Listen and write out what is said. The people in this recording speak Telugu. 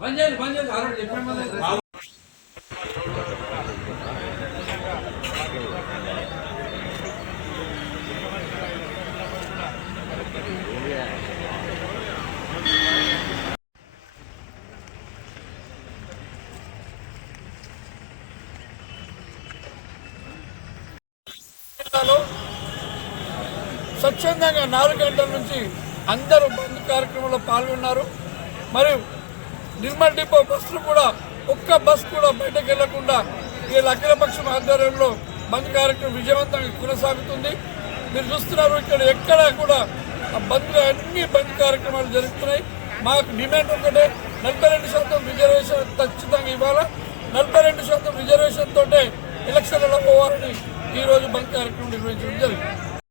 బంద్ చేయండి బంద్ చేయండి ఆల్రెడీ చెప్పాను స్వచ్ఛందంగా నాలుగు గంటల నుంచి అందరూ బంద్ కార్యక్రమంలో పాల్గొన్నారు. మరియు నిర్మల్ డిపో బస్సులు కూడా ఒక్క బస్ కూడా బయటకు వెళ్ళకుండా ఈ అఖిలపక్షం ఆధ్వర్యంలో బంద్ కార్యక్రమం విజయవంతంగా కొనసాగుతుంది. మీరు చూస్తున్నారు ఇక్కడ ఎక్కడా కూడా ఆ బంద్ అన్ని బంద్ కార్యక్రమాలు జరుగుతున్నాయి. మాకు డిమాండ్ ఒకటే నలభై రెండు శాతం రిజర్వేషన్ ఖచ్చితంగా ఇవ్వాలా. నలభై రెండు శాతం రిజర్వేషన్ తోటే ఎలక్షన్లలో పోవాలని ఈరోజు బంద్ కార్యక్రమం నిర్వహించడం జరిగింది.